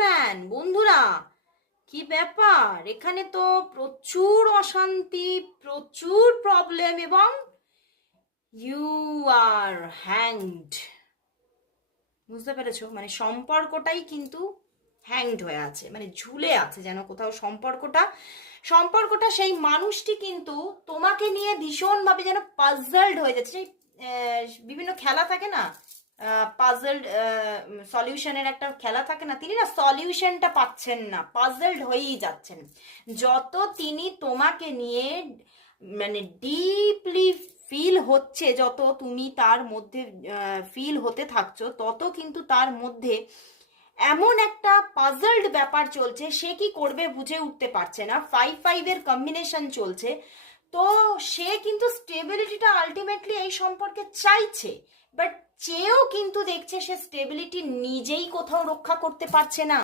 Man বন্ধুরা, কি ব্যাপার? এখানে তো প্রচুর অশান্তি, প্রচুর প্রবলেম এবং ইউ আর হ্যাংড। বুঝতে পেরেছো? মানে সম্পর্কটাই কিন্তু হ্যাংড হয়ে আছে, মানে ঝুলে আছে যেন কোথাও সম্পর্কটা সেই মানুষটি কিন্তু তোমাকে নিয়ে ভীষণভাবে যেন পাজলড হয়ে যাচ্ছে। সেই বিভিন্ন খেলা থাকে না, পাজলড সলিউশনের একটা খেলা থাকে না, তিনি না সলিউশনটা পাচ্ছেন না, পাজলড হয়েই যাচ্ছেন। যত তিনি তোমাকে নিয়ে মানে ডিপলি ফিল হচ্ছে, যত তুমি তার মধ্যে ফিল হতে থাকছো, তত কিন্তু তার মধ্যে এমন একটা পাজলড ব্যাপার চলছে, সে কি করবে বুঝে উঠতে পারছে না। 5-5 কম্বিনেশন চলছে। তো সে কিন্তু স্টেবিলিটিটা আলটিমেটলি এই সম্পর্কে চাইছে, বাট চেয়েও কিন্তু দেখছে সে স্টেবিলিটি নিজেই কোথাও রক্ষা করতে পারছে না।